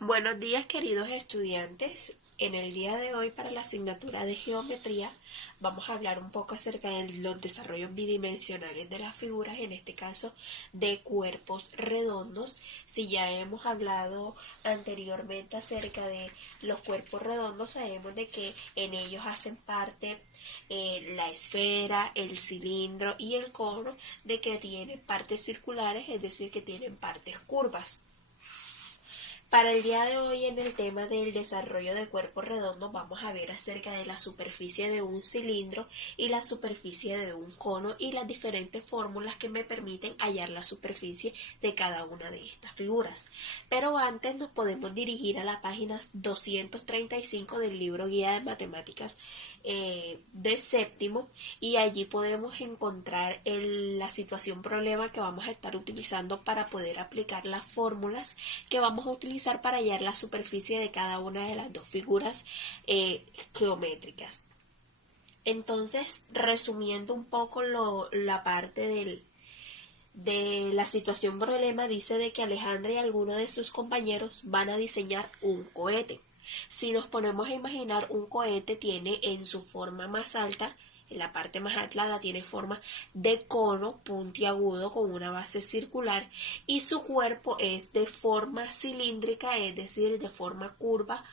Buenos días, queridos estudiantes. En el día de hoy, para la asignatura de geometría, vamos a hablar un poco acerca de los desarrollos bidimensionales de las figuras, en este caso de cuerpos redondos. Si ya hemos hablado anteriormente acerca de los cuerpos redondos, sabemos de que en ellos hacen parte la esfera, el cilindro y el cono, de que tienen partes circulares, es decir, que tienen partes curvas. Para el día de hoy, en el tema del desarrollo de cuerpos redondos, vamos a ver acerca de la superficie de un cilindro y la superficie de un cono y las diferentes fórmulas que me permiten hallar la superficie de cada una de estas figuras. Pero antes nos podemos dirigir a la página 235 del libro Guía de Matemáticas de séptimo, y allí podemos encontrar la situación problema que vamos a estar utilizando para poder aplicar las fórmulas que vamos a utilizar para hallar la superficie de cada una de las dos figuras geométricas. Entonces, resumiendo un poco la parte de la situación problema, dice de que Alejandra y algunos de sus compañeros van a diseñar un cohete. Si nos ponemos a imaginar, un cohete tiene en su forma más alta, en la parte más alta la tiene forma de cono puntiagudo con una base circular, y su cuerpo es de forma cilíndrica, es decir, de forma curva,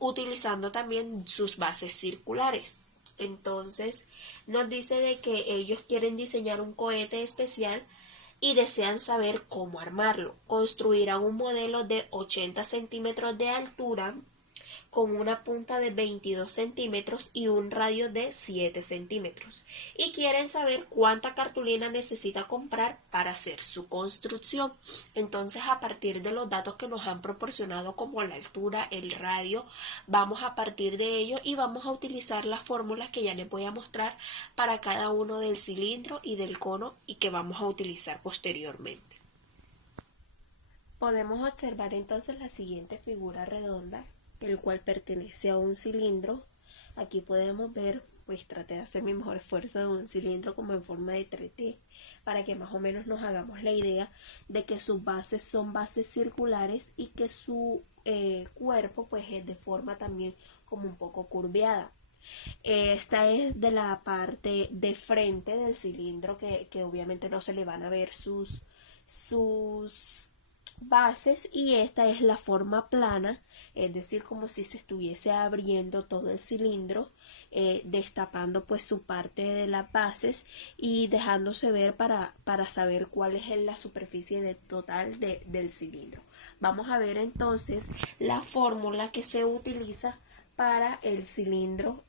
utilizando también sus bases circulares. Entonces nos dice de que ellos quieren diseñar un cohete especial y desean saber cómo armarlo. Construirán un modelo de 80 centímetros de altura con una punta de 22 centímetros y un radio de 7 centímetros. Y quieren saber cuánta cartulina necesita comprar para hacer su construcción. Entonces, a partir de los datos que nos han proporcionado, como la altura, el radio, vamos a partir de ello y vamos a utilizar las fórmulas que ya les voy a mostrar para cada uno del cilindro y del cono, y que vamos a utilizar posteriormente. Podemos observar entonces la siguiente figura redonda, el cual pertenece a un cilindro. Aquí podemos ver, pues traté de hacer mi mejor esfuerzo, de un cilindro como en forma de 3D, para que más o menos nos hagamos la idea de que sus bases son bases circulares y que su cuerpo pues es de forma también como un poco curveada. Esta es de la parte de frente del cilindro, que obviamente no se le van a ver sus bases, y esta es la forma plana, es decir, como si se estuviese abriendo todo el cilindro, destapando pues su parte de las bases y dejándose ver para saber cuál es la superficie total del cilindro. Vamos a ver entonces la fórmula que se utiliza para el cilindro,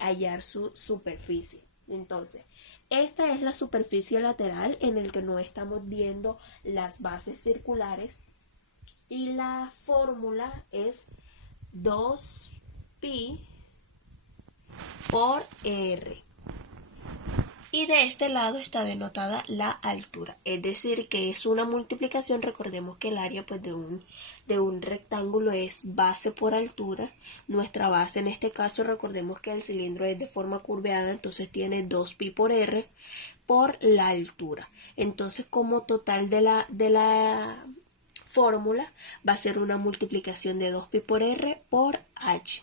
hallar su superficie. Entonces, esta es la superficie lateral en el que no estamos viendo las bases circulares, y la fórmula es 2pi por r. Y de este lado está denotada la altura, es decir, que es una multiplicación. Recordemos que el área pues de un rectángulo es base por altura. Nuestra base en este caso, recordemos que el cilindro es de forma curveada, entonces tiene 2pi por r por la altura. Entonces, como total de la fórmula va a ser una multiplicación de 2pi por r por h.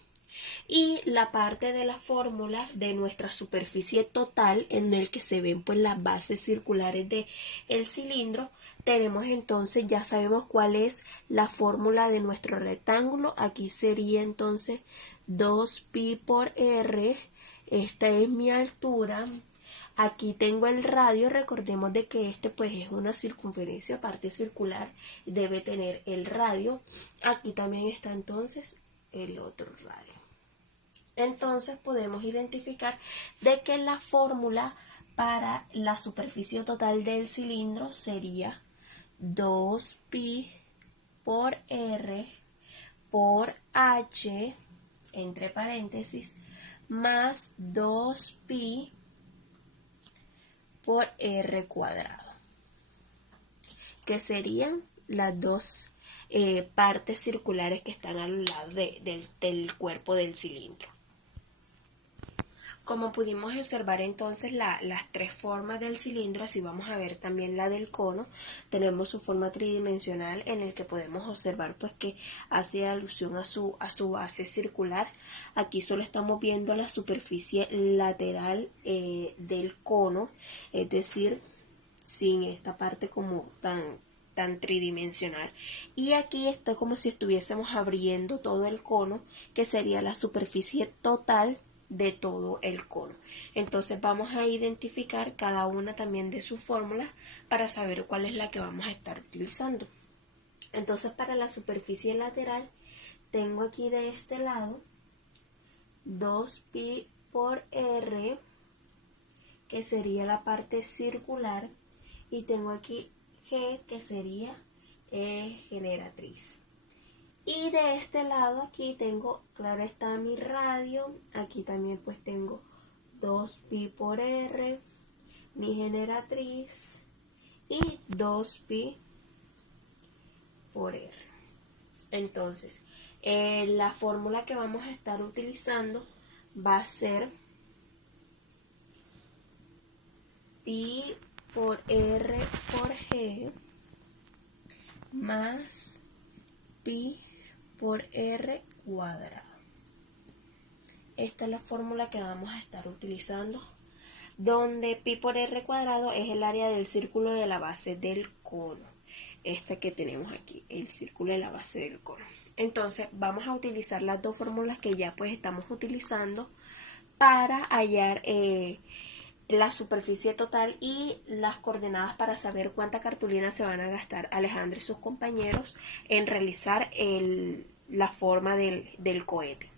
Y la parte de la fórmula de nuestra superficie total, en el que se ven pues las bases circulares de el cilindro, tenemos entonces, ya sabemos cuál es la fórmula de nuestro rectángulo. Aquí sería entonces 2pi por r. Esta es mi altura. Aquí tengo el radio. Recordemos de que este pues es una circunferencia, parte circular, debe tener el radio. Aquí también está entonces el otro radio. Entonces podemos identificar de que la fórmula para la superficie total del cilindro sería 2pi por r por h, entre paréntesis, más 2pi por r cuadrado, que serían las dos partes circulares que están a lo largo del cuerpo del cilindro. Como pudimos observar entonces las tres formas del cilindro, así vamos a ver también la del cono. Tenemos su forma tridimensional en el que podemos observar pues que hace alusión a su base circular. Aquí solo estamos viendo la superficie lateral del cono, es decir, sin esta parte como tan tridimensional. Y aquí está como si estuviésemos abriendo todo el cono, que sería la superficie total de todo el cono. Entonces vamos a identificar cada una también de sus fórmulas para saber cuál es la que vamos a estar utilizando. Entonces para la superficie lateral tengo aquí de este lado 2pi por r, que sería la parte circular, y tengo aquí G, que sería generatriz. Y de este lado aquí tengo, claro está, mi radio. Aquí también pues tengo 2pi por r, mi generatriz, y 2pi por r. Entonces, la fórmula que vamos a estar utilizando va a ser pi por r por g más pi por r cuadrado. Esta es la fórmula que vamos a estar utilizando, donde pi por r cuadrado es el área del círculo de la base del cono. Esta que tenemos aquí, el círculo de la base del cono. Entonces vamos a utilizar las dos fórmulas que ya pues estamos utilizando para hallar la superficie total y las coordenadas para saber cuánta cartulina se van a gastar Alejandro y sus compañeros en realizar la forma del cohete.